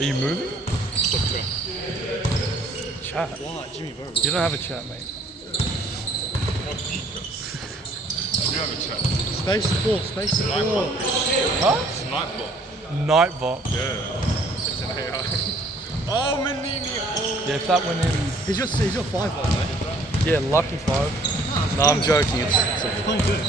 Are you moving? Chat. Why, Jimmy, bro? You don't have a chat, mate. I do have a chat. Space 4, space 4. Huh? It's Nightbot. Nightbot. Yeah. It's an AI. Oh, Manini. Oh. Yeah, if that went in. He's your 5 one, mate. Yeah, lucky 5. No, I'm joking. It's It's playing good.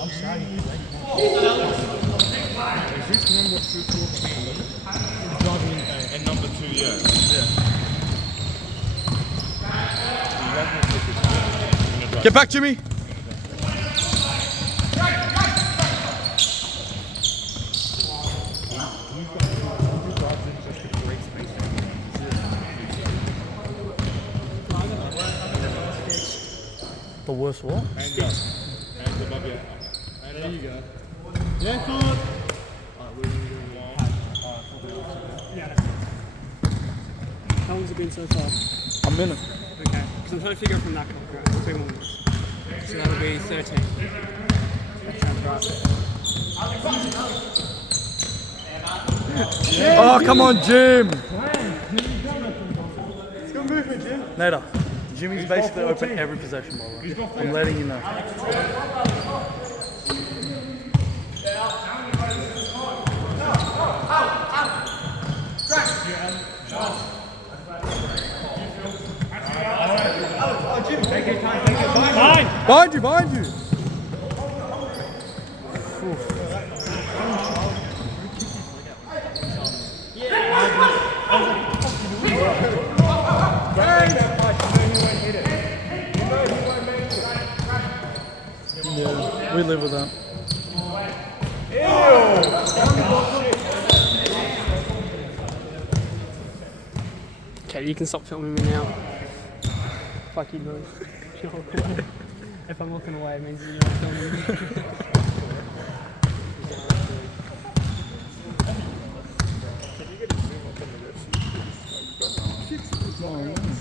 I'm sorry. Is this number 2 driving And number 2, yeah. Get back, Jimmy. The worst what? Hands up. Hands above your head. There you go. Yeah, forward. How long's it been so far? A minute. Okay, because I'm trying to figure out from that clock, right? 3 more minutes. So that'll be 13. That sounds right. Oh, come on, Jim. It's good movement, Jim. Nader, Jimmy's basically open every possession, bro. I'm letting you know. Behind you, behind you. Yeah, we live with that. Okay, you can stop filming me now. Fuck you, boys. If I'm looking away, it means you're not filming me.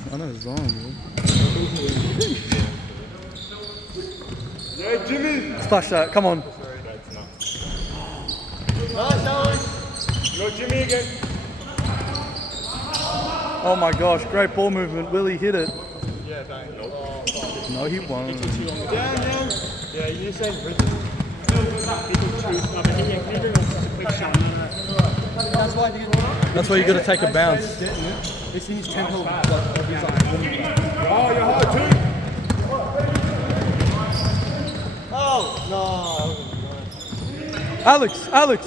I know it's on, bro. Yeah, Jimmy. Splash that, come on. Yo, Jimmy again. Oh my gosh, great ball movement. Will he hit it? Yeah, thanks. No, he won't. Yeah, you said That's why you got to take a bounce. This is tempo. Oh, you're hard too. Oh, no. Alex.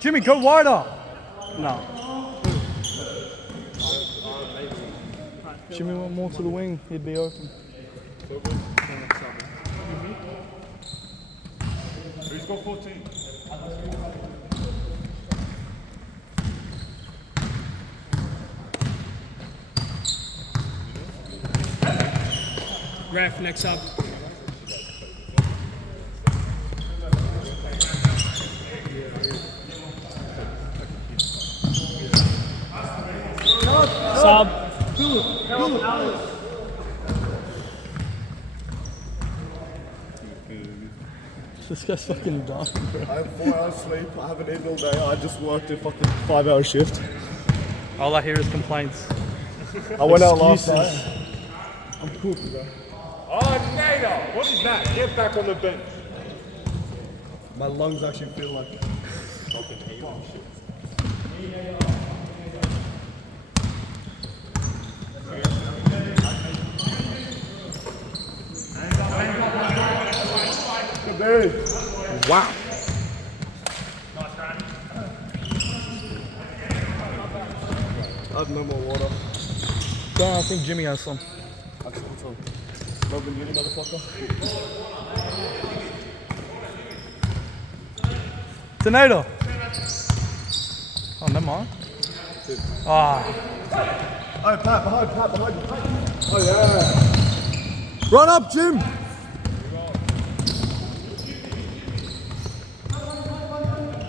Jimmy, go wider. No. Jimmy went more to the wing. He'd be open. Who's got 14? Ref, next up. Sub. This guy's fucking dumb, bro. I have 4 hours sleep. I haven't eaten all day. I just worked a fucking 5-hour shift. All I hear is complaints. I went out last night. I'm cooked, bro. Oh, Nader. What is that? Get back on the bench. My lungs actually feel like. Wow. I have no more water. I think Jimmy has some. Actually, what's on? Robin, you motherfucker. Tornado. Oh, never mind. Ah. Oh, Pat, behind you. Oh, yeah. Run up, Jim.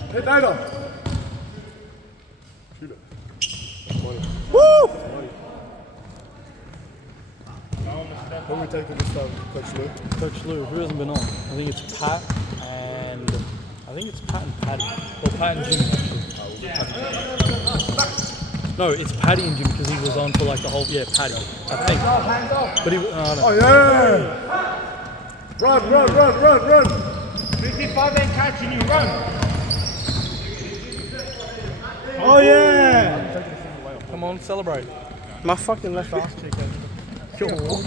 Hit Nader. Shoot it. Woo! No one was stepping. Who are we taking this time, Coach Lou? Coach Lou, who hasn't been on? I think it's Pat and Paddy. Or Pat and Jimmy, actually. No, it's Paddy and Jimmy because he was on for like the whole. Yeah, Paddy. I think. But he. Oh, yeah! Run! 55 ain't catching you, run! Oh, yeah! Come on, celebrate. My fucking left ass cheek. You're what?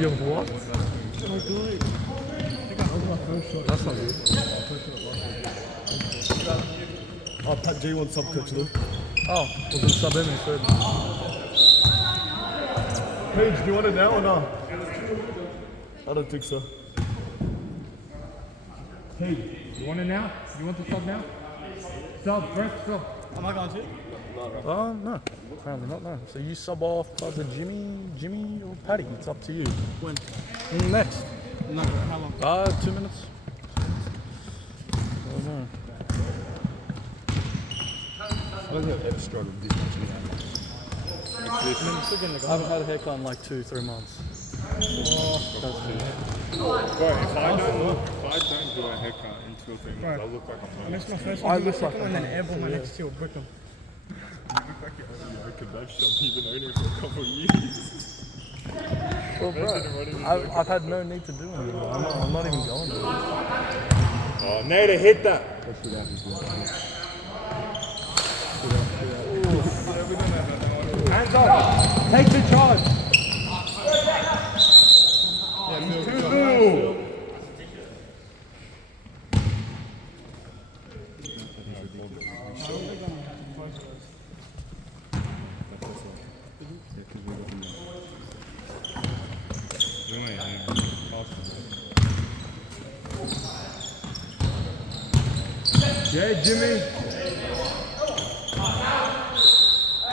You're what? That's not good. Oh, Pat G wants sub, Coach Lou. Oh, we're going to sub him instead. Paige, do you want it now or no? I don't think so. Hey, you want it now? You want the sub now? Sub, first sub. Am I going to? Oh, no. Apparently not, no. So you sub off either Jimmy or Paddy. It's up to you. When? Next. No, how long? 2 minutes. I don't know. I don't think I've ever struggled this much in I haven't had a haircut in like 2-3 months. Bro, if I don't do a haircut in 2 or 3 months, I'll look like I'm That's my first I one. look like and then airball my next to a brick. You look like you're only a kebab shop, you've been owning for a couple of years. Well, bro, I've had no need to do anything. I'm not even going to. Oh, nader, hit that! Hands up! Take the charge! Yeah, Jimmy. I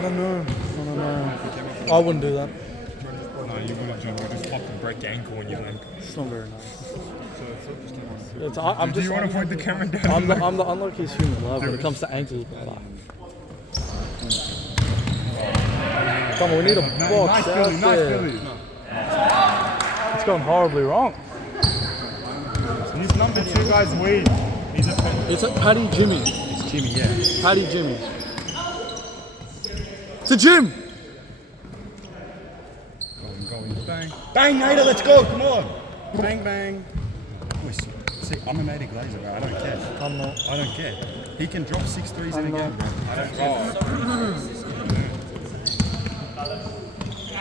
don't know. I wouldn't do that. No, you wouldn't jump. You just fucking break your ankle when you land. It's not very nice. Do you want to point the camera down? I'm the unluckiest human alive when it comes to ankles. Come on, we need a box out there. It's gone horribly wrong. He's number 2 guy's weed. He's a pen. It's like Paddy Jimmy. It's Jimmy, yeah. Paddy Jimmy. It's a Jim! Going bang. Bang, Nader, let's go, come on! Bang, bang. See, I'm a nader glazer, bro. I don't care. I'm not. I don't care. He can drop 6 threes in a game, bro. I don't care.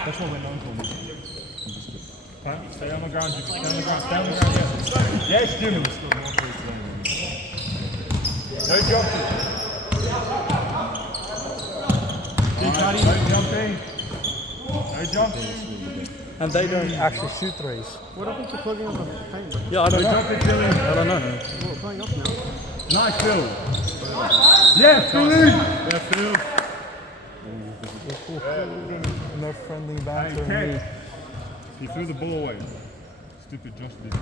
That's what we're known for. Stay on the ground, Jimmy. Stay on the ground. Stay on the ground, yes. Yes, Jimmy. No jumping. No jumping. No jumping. And they don't actually shoot threes. What happened to plugging on the paint? Bro? Yeah, I don't know. Jumping, Philly. I don't know. Well, we're playing off now. Nice, Phil. Yeah, Philly. Yeah, Phil. No friendly banter. Hey, he threw the ball away. Stupid Josh Diddy.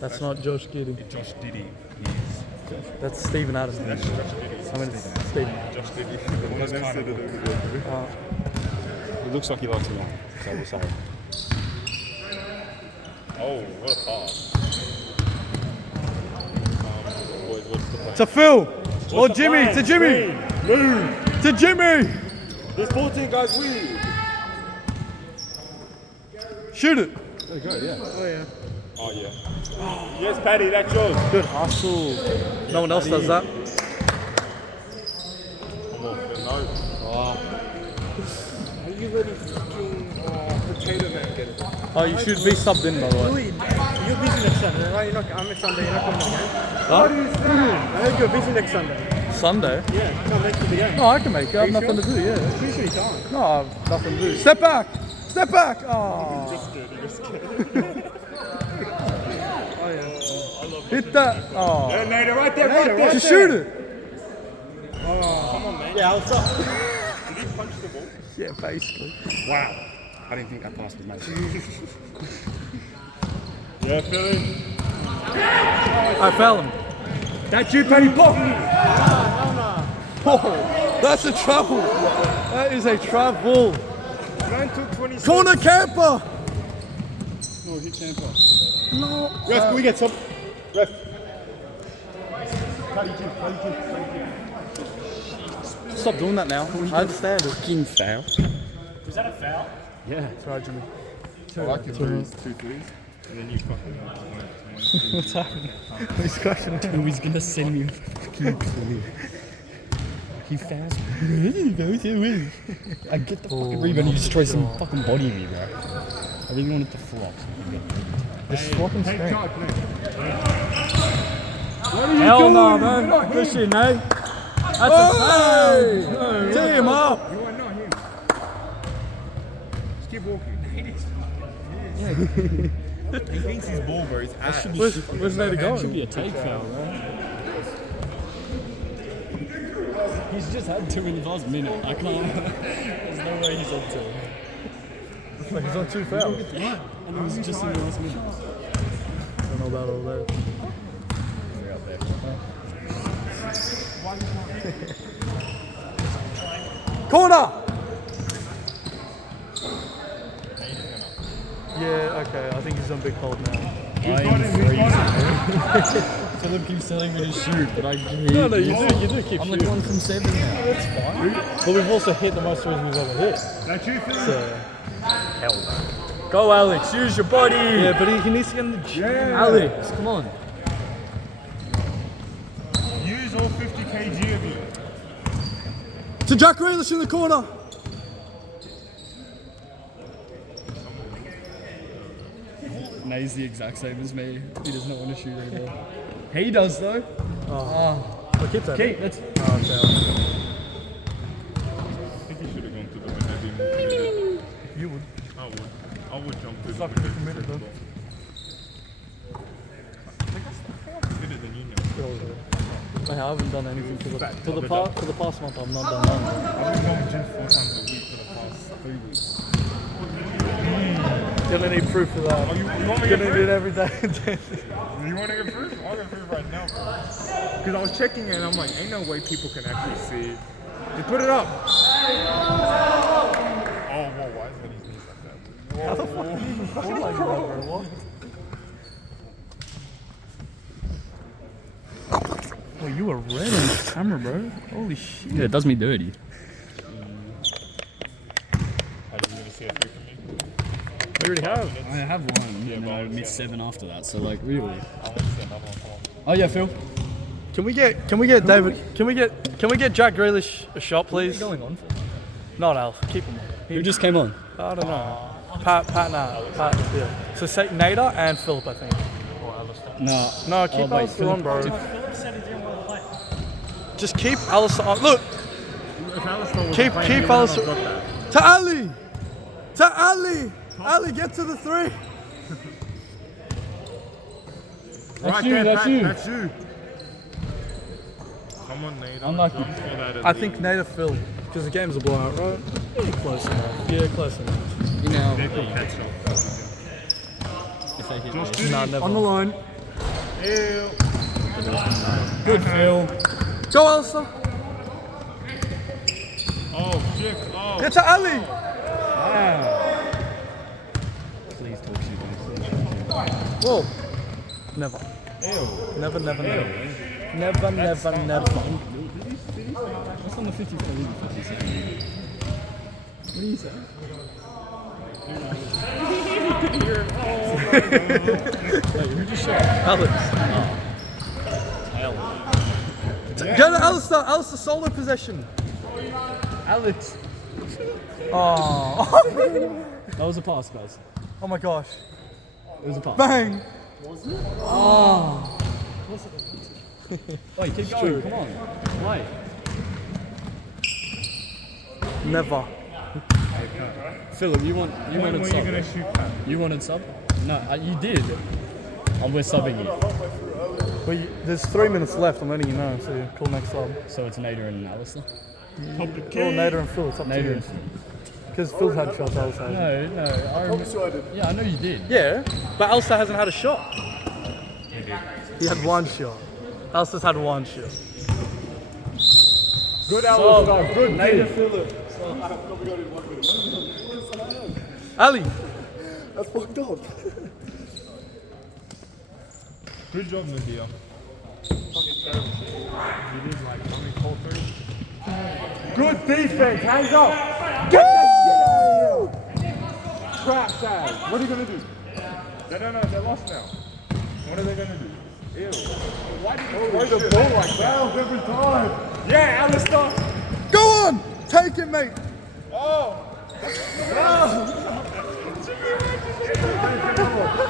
That's not Josh Giddy. Josh Diddy. That's Stephen Adams. That's Josh Diddy. I mean, it's Stephen. Josh Diddy. The one that's kind of It looks like he likes me, so we'll say. Oh, what a pass. Boys, what's the plan? To Phil! Or the Jimmy! plan? To Jimmy! Move! To Jimmy! There's 14 guys with. Shoot it! There you go, yeah. Oh, yeah. Yes, Paddy, that's yours. Good hustle. No one else does that. Come on, Phil, no. Are you letting fucking potato man get it? Oh, you should be subbed in, by the way. You're busy next Sunday, right? I'm next Sunday, you're not coming to the game. Huh? I heard you're busy next Sunday. Sunday? Yeah, come next to the game. No, I can make it. I have nothing to do, yeah. It's usually time. No, I have nothing to do. Step back! Step back! Oh. Oh, yeah. Hit that! Oh. Yeah, Nader, right there, right there. Just shoot it! Come on, man. Yeah, I'll stop. Did he punch the ball? Yeah, basically. Wow. I didn't think that pass was made. Yeah, Philly. I fell him. That's you, Paddy Pop. Oh. That's a trouble. That is a trouble. Man took 26. Corner camper. No, he can't pass. No. Ref, can we get some? Ref. Stop doing that now. I understand it. Fucking foul. Was that a foul? Yeah. Sorry, Jimmy. I like your threes, 2 threes. And then you fucking. What's happening? He's crashing. He's gonna send me a fucking clip. He fouls me. I get the fucking rebound. He destroys some fucking body in me, bro. I really wanted to flop. Just fucking Hey, straight. God, please. Hell no, man. Good shit, mate. That's a foul. Tee him up. You are not him. Just keep walking. He thinks he's ball, bro. He's ass. Where's Nader going? Should be a take foul, bro. He's just had 2 in the last minute. I can't. There's no way he's on 2. Like he's on 2 fouls. And it was just in the last minute. Don't know about all that. Corner! Yeah, okay. I think he's on big hold now. I'm freezing. Philip keeps telling me to shoot, but I hate No, you do keep I'm shooting. like 1 from 7 now. That's fine. But we've also hit the most threes we've ever hit. That's you, Phil. So, Hell no. Go, Alex. Use your body. yeah, but he needs to get in the gym. Alex, come on. Use all 50 kg of you. To Jack Grealish in the corner. Nay's the exact same as me. He does not want to shoot anymore. He does though. Well, keep that. Keep. That's. I think you should have gone to the Benedict. You would. I would jump to It's the not going to be committed though. Fitter than you know. I haven't done anything for the past month. I've not done nothing. I've been going to gym 4 times a week for the past 3 weeks. Gonna need proof for that. Oh, you want me to get Gonna need proof? it every day. You want to get proof? I'll get proof right now, bro. Because I was checking it and I'm like, ain't no way people can actually see. Just put it up. Oh, whoa, why is it his knees like that? How the fuck did you even feel like that, bro? What? Oh, you were red on the camera, bro. Holy shit. Yeah, it does me dirty. How did you going to see a 3 from me? We already have. I have one, Yeah, and but then I I would missed say- 7 after that. So like, really. I want to see another one. Come on. Oh yeah, Phil. Can we get David? Can we get Jack Grealish a shot, please? Going on. Not Al. Keep him on. Who just came on? I don't know. Pat, yeah. So say Nader and Philip, I think. No. No, keep wait, Alistair on, bro. Philip- Just keep Alistair on. Look, If Alistair was keep playing, he wouldn't have Alistair. got that. To Ali! To Ali! Ali, get to the 3. Right you, there, that's Pat, you. That's you. Come on, Nate. Unlucky. Jump for that at I think Nader Phil, because the game's a blowout, right? Yeah, close enough. Yeah, close enough. You know. They could catch up. If they hit me. Nah, never. On the line. Ew. Good, Phil. Go, Alistair! Oh, shit. Oh. Get to Ali! Please talk shit. Whoa. Never. Never. Never. What's on the 54 league? 57? What do you say? Wait, who just shot? Alex. Hell. Go to Alistair. Alistair, solo possession. Alex. Oh. That was a pass, guys. Oh my gosh. It was a pass. Bang! Wait, keep going. Come on. Wait. Never. Philip, you wanted When were you sub. going to shoot that? You wanted sub? No, you did. And we're subbing you. But there's 3 minutes left. I'm letting you know. So call next sub. So it's Nader and Alistair? Top the Call Nader and Phil. It's up to Nader you. and Phil. Because Phil's had shots. Alistair hasn't. No, I remember. Yeah, I know you did. Yeah, but Alistair hasn't had a shot. He had 1 shot. Alistair's had 1 shot. Good Alistair. Good Nader D. Phillip. Ali. That's fucked up. Good job, Nadia. Fucking terrible. You did like how many cold threes? Good defense. Hands up. Get that shit out of here. Crap side. What are you gonna do? No, they're lost now. What are they gonna do? Ew. Why did you throw the ball like that every time? Yeah, Alistair. Go on. Take it, mate.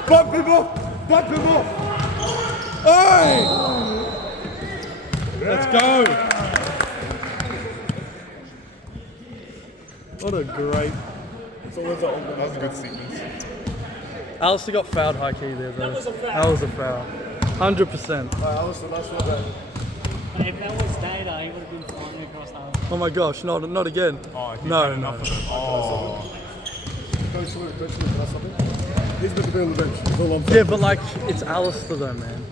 Bump him off. Bump him off. Hey. Let's go. What a great. That was a good sequence. Alistair got fouled high key there though. That was a foul. 100%. Alistair, that's not bad. If that was nader, he would have been flying across the Oh my gosh, not again. Oh, he's No, had no. enough of it. Oh. Coach Luke, can I stop it? He's meant to be on the bench. That's all I'm saying. Yeah, but like, it's Alistair though, man.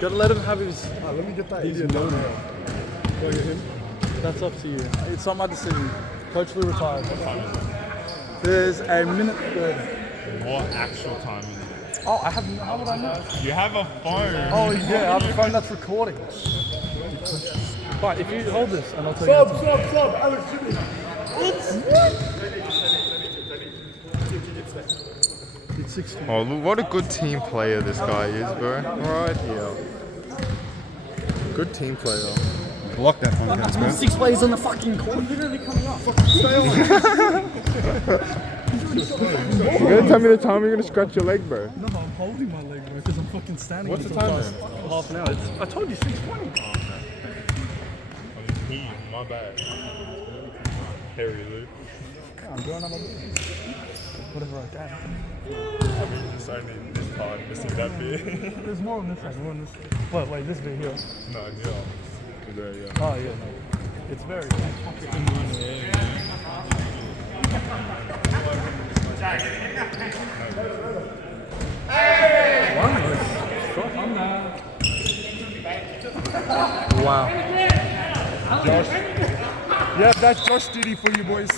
Gotta let him have his. Let me get that idiot down here. Go get him. That's up to you. It's not my decision. Coach Lou retired. There's a minute 30. What actual time is it? Oh, I have. How would I know? You have a phone. Oh yeah, I have a phone that's recording. Fine, if you hold this, and I'll tell you. Sub, Alex Jimmy. It's 16. Oh, look, what a good team player this guy is, bro. Right here. Good team player. Block that from hands, man. 6 players on the fucking court. Literally coming up. You're gonna tell me the time you're gonna scratch your leg, bro. No, I'm holding my leg, bro, because I'm fucking standing. What's the for time past half an hour. I told you 6:20. My bad. Harry Lou. I'm going on my business. Whatever I can. I mean, just only this part, missing that bit. There's more on this side. More on this side. Wait, this bit here. No, yeah. There, yeah. Oh yeah, no. It's very. Wow. Josh. Yeah, that's Josh Diddy for you boys.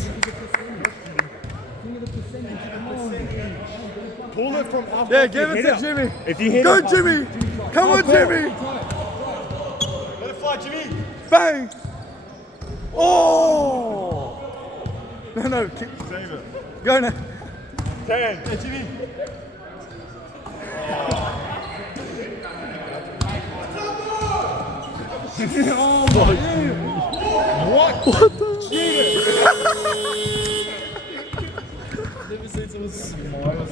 Pull it from off. Yeah, give it to Jimmy. If you hit Go, it, Jimmy. Come on, Jimmy. Let it fly, Jimmy. Bang. Oh. No. save it. Go now. 10. Yeah, Jimmy. What? What the? Never seen someone smile.